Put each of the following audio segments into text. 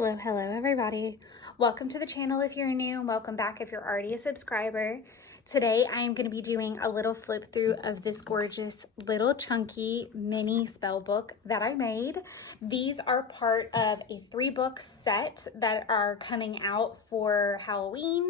Hello everybody. Welcome to the channel if you're new, and welcome back if you're already a subscriber. Today I am going to be doing a little flip through of this gorgeous little chunky mini spell book that I made. These are part of a 3-book set that are coming out for Halloween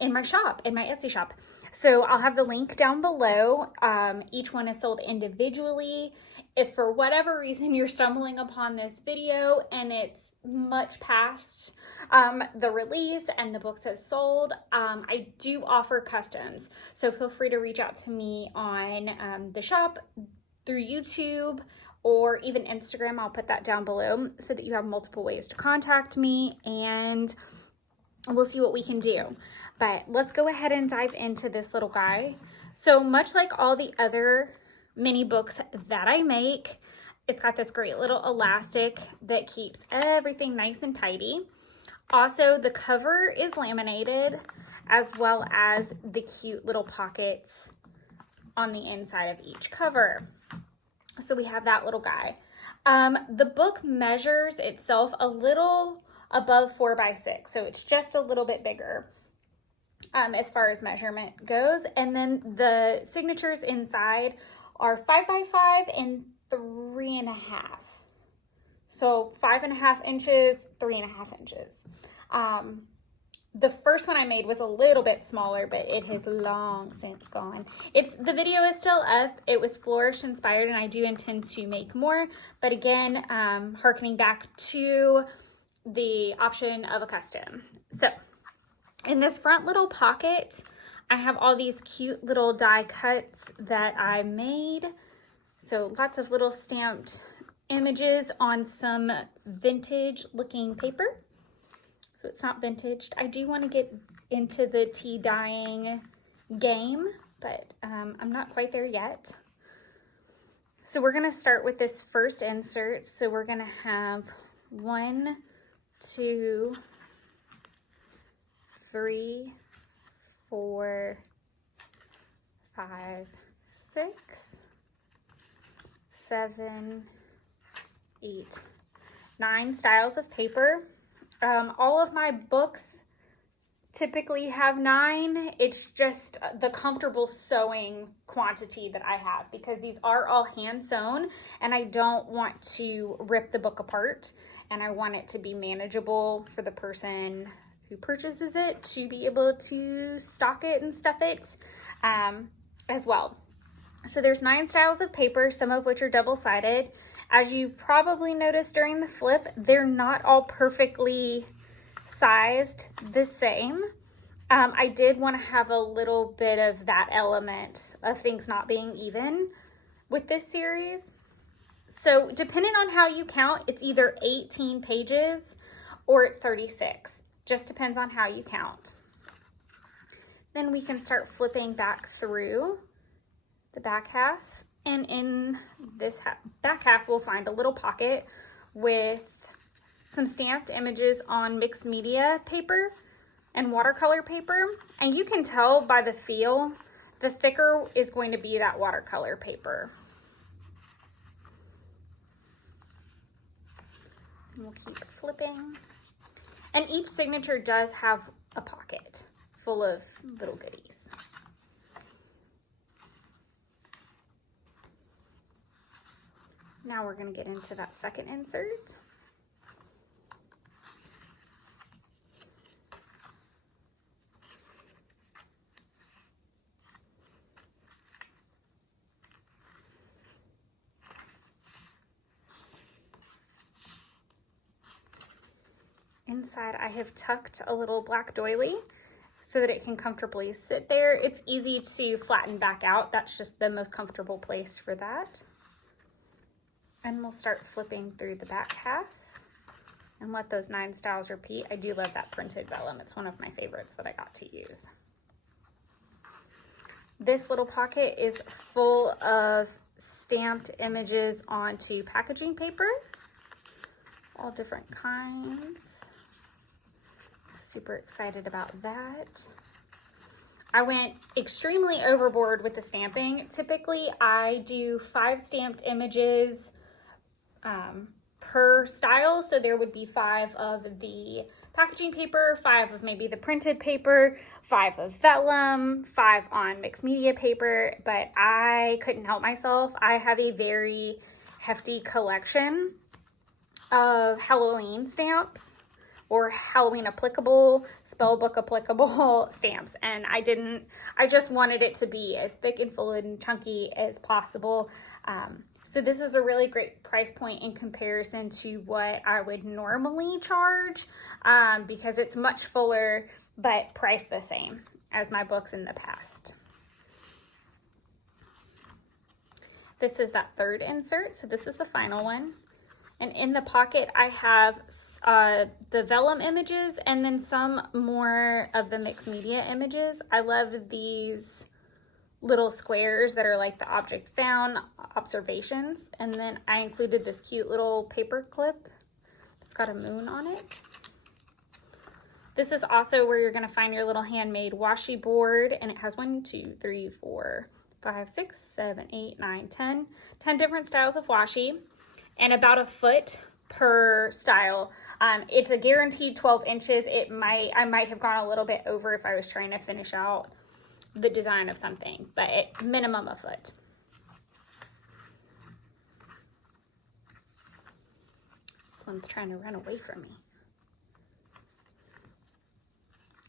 in my shop, in my Etsy shop. So I'll have the link down below. Each one is sold individually. If for whatever reason you're stumbling upon this video and it's much past the release and the books have sold, I do offer customs. So feel free to reach out to me on the shop, through YouTube, or even Instagram. I'll put that down below so that you have multiple ways to contact me, and we'll see what we can do. But let's go ahead and dive into this little guy. So much like all the other mini books that I make, it's got this great little elastic that keeps everything nice and tidy. Also, the cover is laminated, as well as the cute little pockets on the inside of each cover. So we have that little guy. The book measures itself a little above 4 by 6, so it's just a little bit bigger as far as measurement goes. And then the signatures inside are 5 by 5 and 3.5. So 5.5 inches, 3.5 inches. The first one I made was a little bit smaller, but it has long since gone. The video is still up. It was Flourish inspired, and I do intend to make more. But again, harkening back to the option of a custom. So in this front little pocket, I have all these cute little die cuts that I made. So lots of little stamped images on some vintage looking paper. So it's not vintage. I do want to get into the tea dyeing game, but I'm not quite there yet. So we're going to start with this first insert. So we're going to have 1, 2, 3, 4, 5, 6, 7, 8, 9 styles of paper. All of my books typically have 9. It's just the comfortable sewing quantity that I have, because these are all hand sewn and I don't want to rip the book apart, and I want it to be manageable for the person who purchases it to be able to stock it and stuff it as well. So there's 9 styles of paper, some of which are double-sided. As you probably noticed during the flip, they're not all perfectly sized the same. I did want to have a little bit of that element of things not being even with this series. So depending on how you count, it's either 18 pages or it's 36. Just depends on how you count. Then we can start flipping back through the back half. And in this back half, we'll find a little pocket with some stamped images on mixed media paper and watercolor paper. And you can tell by the feel, the thicker is going to be that watercolor paper. And we'll keep flipping. And each signature does have a pocket full of little goodies. Now we're going to get into that second insert. Inside, I have tucked a little black doily so that it can comfortably sit there. It's easy to flatten back out. That's just the most comfortable place for that. And we'll start flipping through the back half and let those 9 styles repeat. I do love that printed vellum. It's one of my favorites that I got to use. This little pocket is full of stamped images onto packaging paper, all different kinds. Super excited about that. I went extremely overboard with the stamping. Typically, I do 5 stamped images per style. So there would be 5 of the packaging paper, 5 of maybe the printed paper, 5 of vellum, 5 on mixed media paper, but I couldn't help myself. I have a very hefty collection of Halloween stamps or Halloween applicable, Spellbook applicable stamps. And I just wanted it to be as thick and full and chunky as possible. So this is a really great price point in comparison to what I would normally charge, because it's much fuller, but priced the same as my books in the past. This is that 3rd insert. So this is the final one. And in the pocket, I have the vellum images and then some more of the mixed media images. I love these little squares that are like the object found observations. And then I included this cute little paper clip that's got a moon on it. This is also where you're going to find your little handmade washi board, and it has 1, 2, 3, 4, 5, 6, 7, 8, 9, 10 different styles of washi, and about a foot per style. It's a guaranteed 12 inches. I might have gone a little bit over if I was trying to finish out the design of something, but at minimum a foot. This one's trying to run away from me.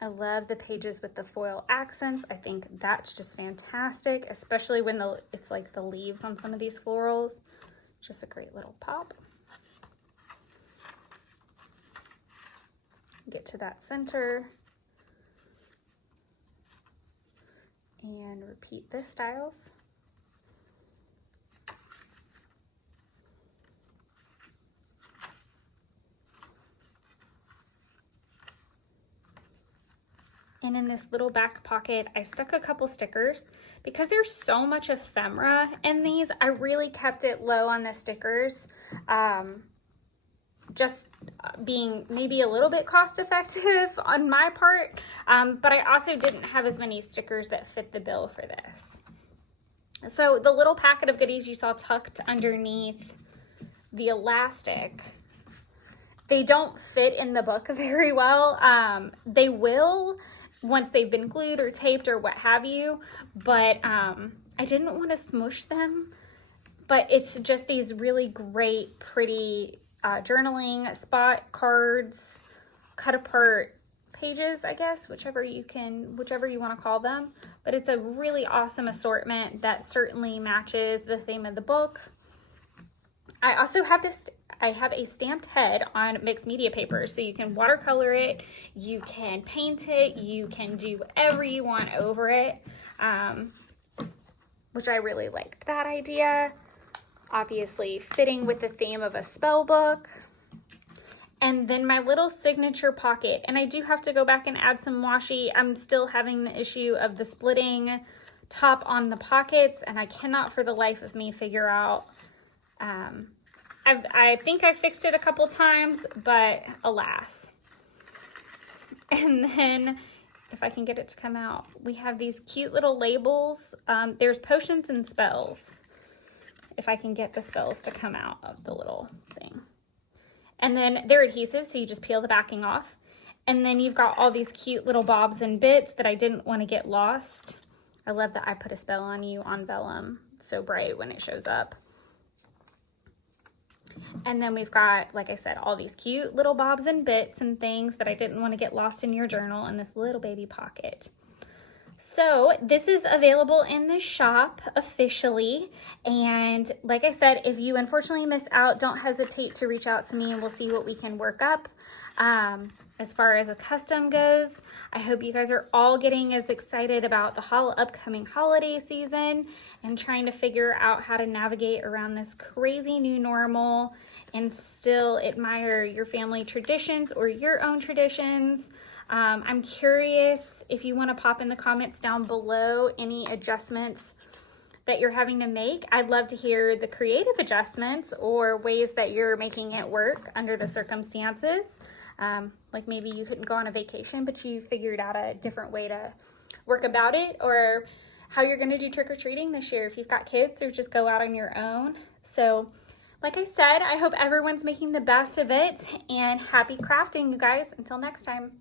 I love the pages with the foil accents. I think that's just fantastic, especially when it's like the leaves on some of these florals. Just a great little pop. Get to that center. And repeat the styles. And in this little back pocket, I stuck a couple stickers. Because there's so much ephemera in these, I really kept it low on the stickers. Just being maybe a little bit cost effective on my part. But I also didn't have as many stickers that fit the bill for this. So the little packet of goodies you saw tucked underneath the elastic, they don't fit in the book very well. They will once they've been glued or taped or what have you, but I didn't want to smush them. But it's just these really great, pretty journaling spot cards, cut apart pages, I guess, whichever you want to call them. But it's a really awesome assortment that certainly matches the theme of the book. I also have a stamped head on mixed media paper, so you can watercolor it, you can paint it, you can do whatever you want over it, which I really liked that idea. Obviously fitting with the theme of a spell book. And then my little signature pocket, and I do have to go back and add some washi. I'm still having the issue of the splitting top on the pockets, and I cannot for the life of me figure out. I think I fixed it a couple times, but alas. And then if I can get it to come out, we have these cute little labels. There's potions and spells. If I can get the spells to come out of the little thing. And then they're adhesive, so you just peel the backing off. And then you've got all these cute little bobs and bits that I didn't want to get lost. I love that I put a spell on you on vellum. It's so bright when it shows up. And then we've got, like I said, all these cute little bobs and bits and things that I didn't want to get lost in your journal in this little baby pocket. So this is available in the shop officially. And like I said, if you unfortunately miss out, don't hesitate to reach out to me and we'll see what we can work up. As far as a custom goes, I hope you guys are all getting as excited about the upcoming holiday season and trying to figure out how to navigate around this crazy new normal and still admire your family traditions or your own traditions. I'm curious if you want to pop in the comments down below any adjustments that you're having to make. I'd love to hear the creative adjustments or ways that you're making it work under the circumstances. Like maybe you couldn't go on a vacation, but you figured out a different way to work about it, or how you're going to do trick-or-treating this year if you've got kids, or just go out on your own. So like I said, I hope everyone's making the best of it, and happy crafting, you guys. Until next time.